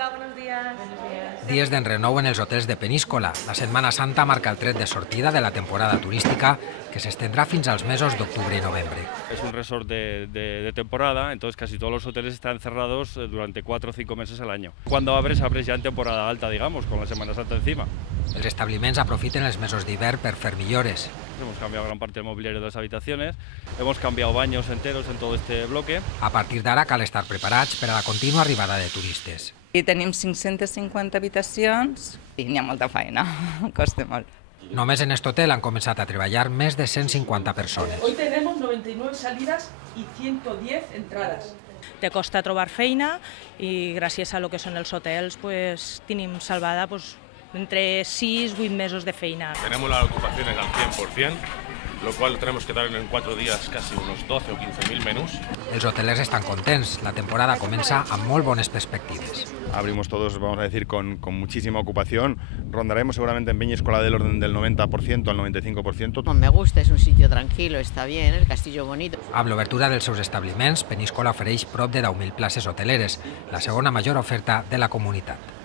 Hola, buenos días. Buenos días. Dies d'enrenou en els hotels de Peníscola. La Setmana Santa marca el tret de sortida de la temporada turística, que s'estendrá fins als mesos d'octubre y noviembre. Es un resort de temporada, entonces casi todos los hoteles están cerrados durante 4 o 5 meses al año. Cuando abres ya en temporada alta, digamos, con la Semana Santa encima. Els establiments aprofiten els mesos d'hivern per fer millores. Hemos cambiado gran parte del mobiliario de las habitaciones, hemos cambiado baños enteros en todo este bloque. A partir d'ara cal estar preparats per a la contínua arribada de turistes. I tenim 550 habitacions i n'hi ha molta feina, costa molt. Només en aquest hotel han començat a treballar més de 150 persones. Hoy tenemos 99 salidas y 110 entradas. Te costa trobar feina i gràcies a lo que són els hotels pues, tenim salvada pues, entre 6 i 8 mesos de feina. Tenemos las ocupaciones al 100%, lo cual tenemos que dar en 4 días casi unos 12 o 15.000 menús. Els hotelers estan contents. La temporada comença amb molt bones perspectives. Abrimos todos, vamos a decir, con muchísima ocupación. Rondaremos seguramente en Peñíscola del orden del 90% al 95%. Me gusta, es un sitio tranquilo, está bien, el castillo bonito. Amb l'obertura dels seus establiments, Peníscola ofereix prop de 10.000 places hoteleres, la segona major oferta de la comunitat.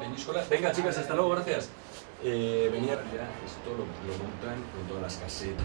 Peníscola. Venga, chicas, hasta luego, gracias. Venía, esto lo montan con todas las casetas.